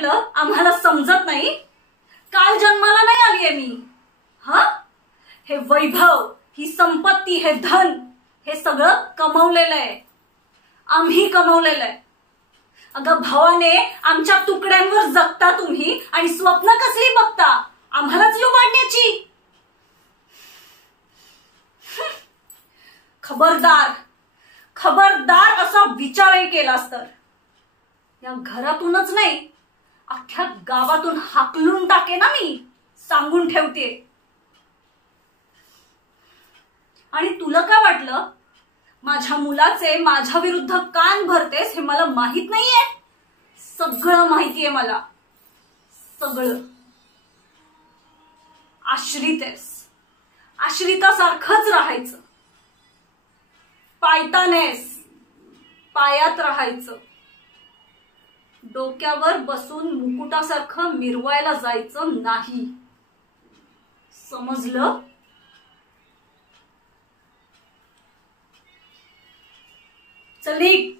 वाटलं आम्हाला समजत नाही? काल जन्माला नाही आलीये मी. हा, हे वैभव, ही संपत्ती, हे धन, हे सगळं कमवलेलं आहे. आम्ही कमवलेलं आहे. अगं भावाने, आमच्या तुकड्यांवर जगता तुम्ही आणि स्वप्न कसली बघता आम्हालाच लुबाडण्याची. खबरदार, खबरदार असा विचारही केलास तर या घरातूनच नाही, अख्ख्या गावातून हाकलून टाके ना मी, सांगून ठेवते. आणि तुला काय वाटलं, माझ्या मुलाचे माझ्या विरुद्ध कान भरतेस हे मला माहित नाहीये? सगळं माहितीये मला, सगळं. आश्रित आहेस, आश्रितासारखंच राहायचं. पायतानेस, पायात राहायचं. डोक्यावर बसून मुकुटासारखं मिरवायला जायचं नाही. समजलं? चल निघ.